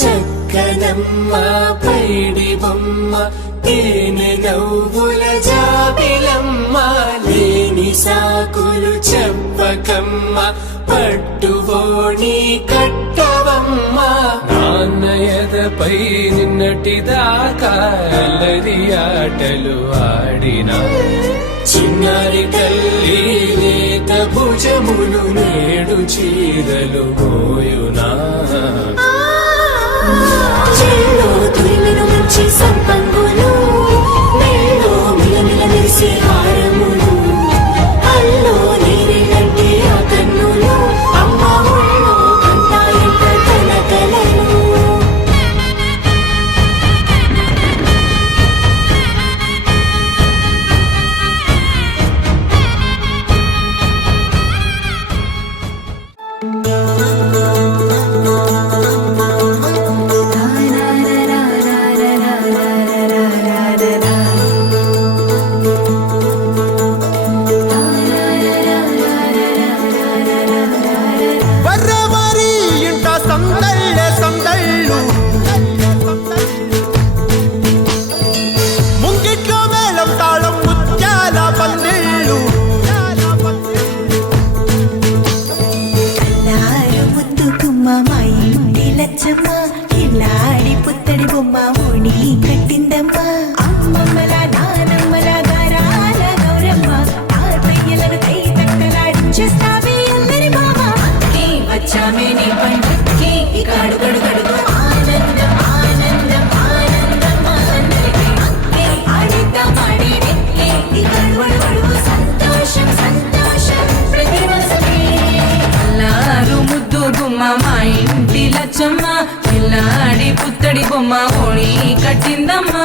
చక్కనమ్మ పైడి బొమ్మ తేనె నవ్వుల జాబిలమ్మ లేని సాకులు చెప్పకమ్మ పట్టువోణి కట్టవమ్మ నాన్నయదపై నిన్నటిదాకా అల్లరి ఆటలు ఆడినా చిన్నారి తల్లి లేత భుజములు నేడు చీరలు మోయునా చెల్లో తురిమిన మంచి సంపంగులు మెల్లో మిలమిల మెరిసే హారములు అల్లో నీరేనంటే ఆ కన్నులు అమ్మ ఒళ్ళో కంటాయంట తన కలలు కిల్లాడి పుత్తడి బొమ్మ ఓణి కట్టిందమ్మా అమ్మమ్మల నానమ్మల గారాల గౌరమ్మ తాతయ్యలను కై తక్కలాడించేస్తావే అందరి మామ అక్కి వచ్చామే నీ పండుక్కి ఇక అడుగడు గడుగు ఆనందం ఆనందం ఆనందం అందరికీ అక్కి ఆడిద్దాం ఆడి వెక్కి ఇక అడుగడు సంతోషం సంతోషం ప్రతి మనసుకి అల్లారు ముద్దు గుమ్మ మా ఇంటి లచ్చమ్మ కిల్లాడి పుత్తడి బొమ్మ ఓణి కట్టిందమ్మా